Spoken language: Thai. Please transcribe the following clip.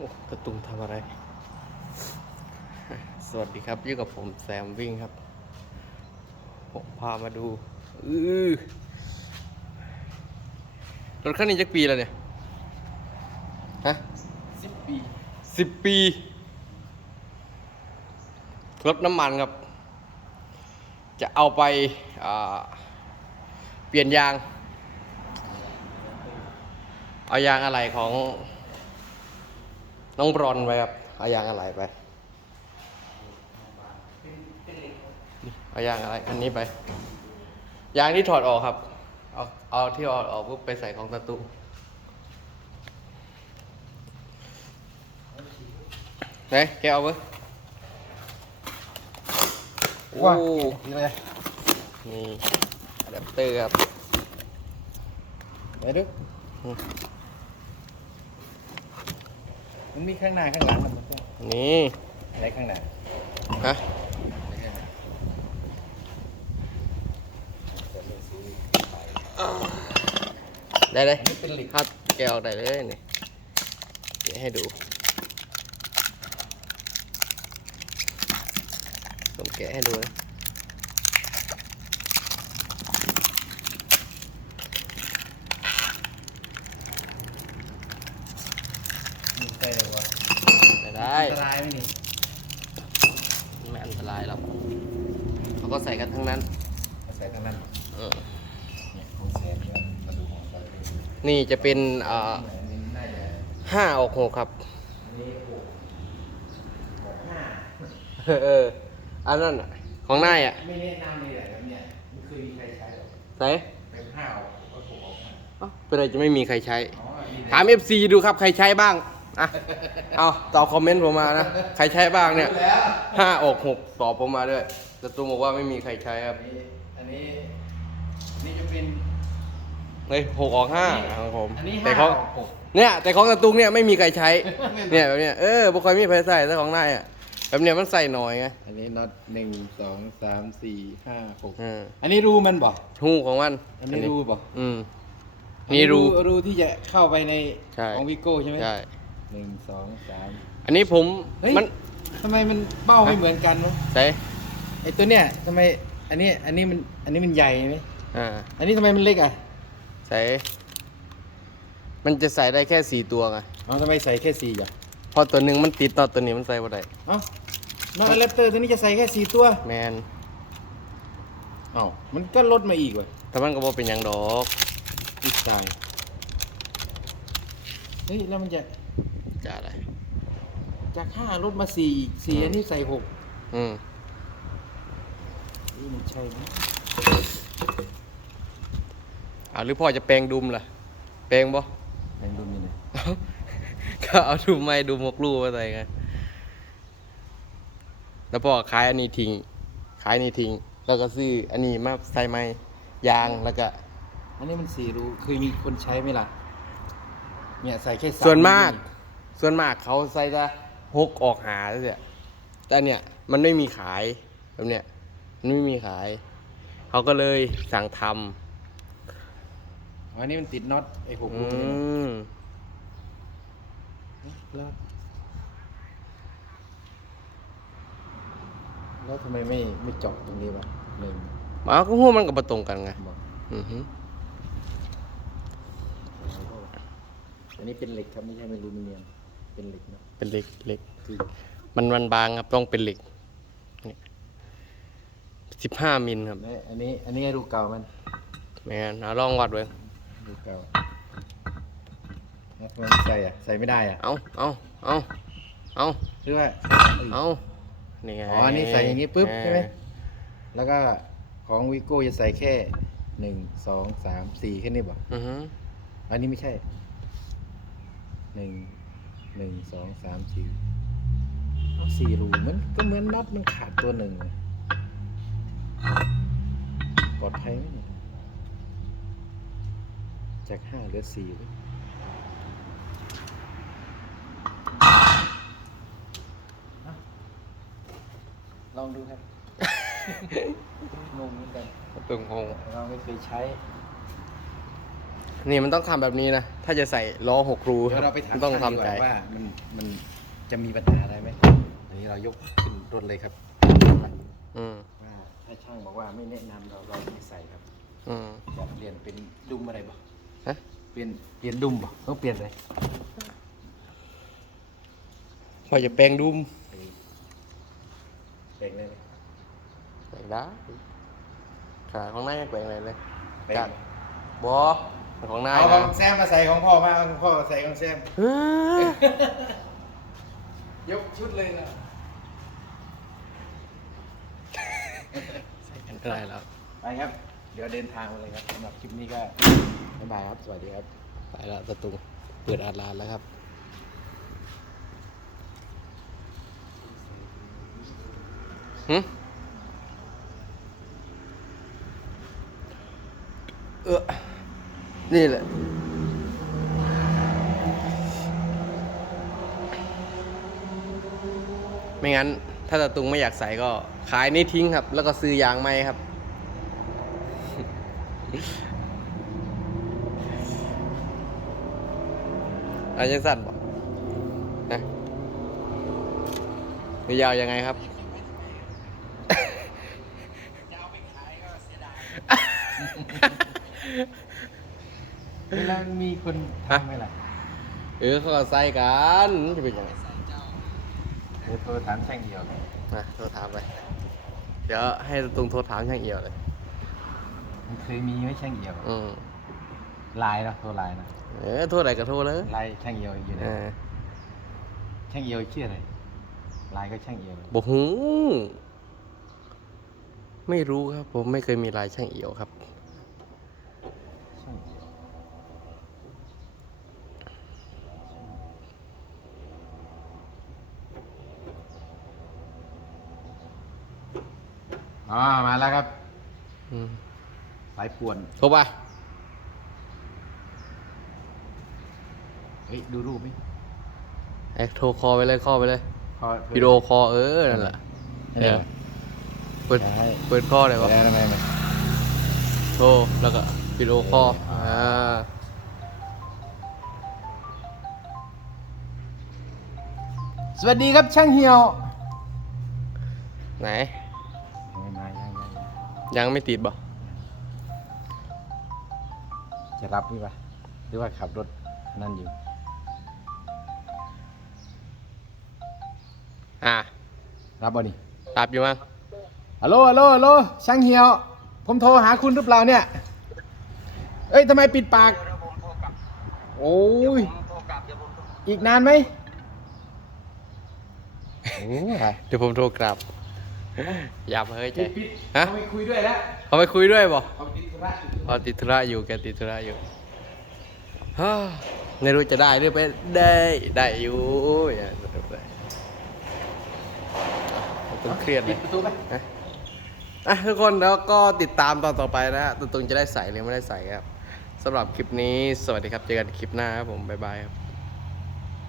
โอ้ตะตุงทำอะไร สวัสดีครับอยู่กับผมแซมวิ่งครับ ผมพามาดูอือรถคันนี้จักปีแล้วเนี่ย ฮะสิบปีสิบปีรถน้ำมันครับ จะเอาไปอ่าเปลี่ยนยาง เอายางอะไรของ น้องบรอนไว้ครับเอายางอะไรไปนี่เอายางอะไร อันนี้ไป ยางที่ถอดออกครับ เอาเอาที่ถอดออกปุ๊บไปใส่ของตะตุไหนแกเอาไปโอ้ว้านี่เลยนี่อะแดปเตอร์ครับ ไปดูอื มันมีข้างหน้าข้างหลังมันก็นี่อะไรข้างหน้าฮะได้เลยเป็นหล็กครับแกะออกได้เลยนี่แกะให้ดูผมแกะให้ดูนะ นี่ได้เลยวะ ได้ อันตได้รายไหมนี่ไม่อันตรายหรอกเขาก็ใส่กันทั้งนั้นเอาใส่ข้างนั้นเออเนี่ยของแสนเนี่ยมาดูของเราดูนี่จะเป็นอ่าอันนี้น่าจะห้าออกหกครับ อันนี้หกหกห้าเอออันนั้นน่ะของนายอะไม่แนะนำเลยแหละครับเนี่ยไม่เคยมีใครใช้หรอกไหนเป็นห้าเอาเอาหกออกห้าเอ้าเป็นไรจะไม่มีใครใช้ อ๋อนี่ถาม FC ดูครับใครใช้บ้าง อะ เอาตอบคอมเมนต์ผมมานะ ใครใช้บ้างเนี่ยแล้วห้าออกหกตอบผมมาด้วย แต่ตูบอกว่าไม่มีใครใช้ครับ อันนี้อันนี้อันนี้จะเป็น เฮ้ยหกออกห้าของผม อันนี้แต่ห้าเขาออกหกเนี่ย แต่ของตะตุงเนี่ยไม่มีใครใช้ ไม่เนี่ยแบบเนี้ย เออบุคอยมีใครใส่แต่ของนายอะ แบบเนี้ยมันใส่หน่อยไงอันนี้น็อตหนึ่งสองสามสี่ห้าหกอันนี้รูมันบ่หูของมันอันนี้รูบ่อืม นี่รู รูที่จะเข้าไปในใช่ ของวิโก้ใช่ไหมใช่ หนึ่งสองสาม อันนี้ผมเฮ้ย มันทำไมมันเบ้าไม่เหมือนกันวะใส่ไอตัวเนี้ยทำไมอันนี้อันนี้มันอันนี้มันใหญ่ไหมอ่าอันนี้ทำไมมันเล็กอะใส่มันจะใส่ได้แค่สี่ตัวไงอ๋อทำไมใส่แค่สี่อะเพราะตัวหนึ่งมันติดต่อตัวนี้มันใส่บ่ได้เอ้าน็อตอะแดปเตอร์ตัวนี้จะใส่แค่สี่ตัวแมนเอ้ามันก็ลดมาอีกว่ะแต่มันก็บ่เป็นหยังดอกอีกตายเฮ้ยแล้วมันจะ จะอะไร จากห้าลดมาสี่อีกสี่อืมอันนี้ใส่หกอืมนี่มันใช่ไหมอ่าหรือพ่อจะแปลงดุมล่ะ แปลงบ่แรงดูมีหน่อยก็เอาดุมไม้ดุมหมกลูมาใส่ไงแล้วพ่อขายอันนี้ทิ้งขายอันนี้ทิ้งแล้วก็ซื้ออันนี้มาใส่ไม้ยางแล้วก็ อันนี้มันสี่รูเคยมีคนใช้ไหมล่ะเนี่ยใส่แค่สส่วนมาก ส่วนมากเขาใส่จะหกออกหาเนี่ยแต่เนี่ยมันไม่มีขายแบบเนี้ยมันไม่มีขาย เขาก็เลยสั่งทอันนี้มันติดน็อตไอ้หกำอืรูนี่นะมแล้วแล้วทำไมไม่ไม่เจาะตรงนี้วะหนึ่งมาก็หัวมันกับประตรงกันไงบอกอือฮึอันนี้เป็นเหล็กครับไม่ใช่เป็นอลูมิเนียม เป็นเหล็กนะเป็นเหล็กเหล็ก คือมันมันบางครับต้องเป็นเหล็กสิบห้ามิลครับและอันนี้ อันนี้รูเก่ามันแมนเอาลองวัดเลยรูเก่าแล้วทำไมไม่ใส่อะใส่ไม่ได้อะเอาเอาเอาเอาหรือว่าเอ้ยเอานี่ไงอ๋ออันนี้ใส่อย่างนี้ปุ๊บเออใช่ไหมแล้วก็ของวิโก้จะใส่แค่หนึ่งสองสามสี่แค่นี้บ่อือฮึอันนี้ไม่ใช่หนึ่ง หนึ่งสองสามสี่เอาสี่รูมันก็เหมือนน็อตมันขาดตัวหนึ่งเลยปลอดภัยไหมเนี่ยจากห้าเหลือสี่เลยลองดูครับงงเหมือนกันตึงหงเราไม่เคยใช้ นี่มันต้องทำแบบนี้นะ ถ้าจะใส่ล้อหกรูเดี๋ยวเราไปถามมันต้องช่างทำดีกใจว่าว่ามันมันจะมีปัญหาอะไรไหมอันนี้เรายกขึ้นรถเลยครับอืมว่าถ้าช่างบอกว่าไม่แนะนำเราเราไม่ใส่ครับอืม จะเปลี่ยนเป็นดุมอะไรบ่ฮะ เปลี่ยนเปลี่ยนดุมบ่ต้องเปลี่ยนเลยพอจะแปลงดุมเปลี่ยนเลย แปลงได้ขาของนายแปลงอะไรเลยเปลี่ยจากนบอ ของนายเอาขอนะงแซมมาใส่ของพ่อมาเอาของพ่อใส่ของแซมเฮ้ยยกชุดเลยนะใส่กันก็ได้แล้ว ไปครับ เดี๋ยวเดินทางมาเลยครับสำหรับคลิปนี้ก็บ๊ายบายครับ สวัสดีครับ ไปแล้วตะตุงเปิดอาดลานแล้วครับหึเออ นี่แหละ ไม่งั้น ถ้าตะตุงไม่อยากใส่ก็ ขายนี่ทิ้งครับ แล้วก็ซื้อยางไหมครับ อายังสั้นบอกนะหรือยาวยังไงครับยาวไปขายก็เสียดาย วลามีคนทำไหมล่ะเออเขาก็ใส่กันจะเป็นยังไงเดี๋ยวโทรถามช่างเดียวเลยนะโทรถามไปเดี๋ยวให้ตรงโทรถามช่างเอี่ยวเลยมันเคยมีไหมช่างเดียวอืมไลน์เนาะโทรไลน์นะเออโทรอะไรก็โทรเลยไลน์ช่างเดียวอยู่ไหนเออช่างเดียวชื่ออะไรไลน์ก็ช่างเดียวเลยบอกหูไม่รู้ครับ ผมไม่เคยมีลายช่างเอี่ยวครับ ช่างเดียว อ๋อมาแล้วครับอืมสายป่วน โทรไปเฮ้ยดูรูปไหมไอ้โทรคอไปเลยคอไปเลยพอวิดีโอคอเออนั่นแหละเดี๋ยวเปิดได้เปิดคอเลยวะแล้วทำไมมันโทรแล้วก็วิดีโอคอลอ่าสวัสดีครับช่างเหี่ยว ไหน ยังยังไม่ติดบ่จะรับนี่ปะหรือว่าขับรถนั่นอยู่ อ่ารับบ่นี่รับอยู่มั้งฮัลโหลฮัลโหลฮัลโหลช่างเหี่ยว ผมโทรหาคุณหรือเปล่าเนี่ย เอ้ยทำไมปิดปาก โอ้ย อีกนานไหมโอ้ยเดี๋ยวผมโทรกลับ อย่าเฮ้ยใจฮะเขาไม่คุยด้วยแล้วเขาไปคุยด้วยบ่เขาติดธุระเขาติดธุระอยู่แกติดธุระอยู่ฮ่าไม่รู้จะได้หรือไปได้ได้อยู่อย่าได้ต้องเครียดเลปิยดประตูไหมนะอะทุกคนแล้วก็ติดตามตอนต่อไปนะฮะตุงๆจะได้ใส่หรือไม่ได้ใส่ครับสำหรับคลิปนี้สวัสดีครับ เจอกันคลิปหน้าครับผม บ๊ายบายครับ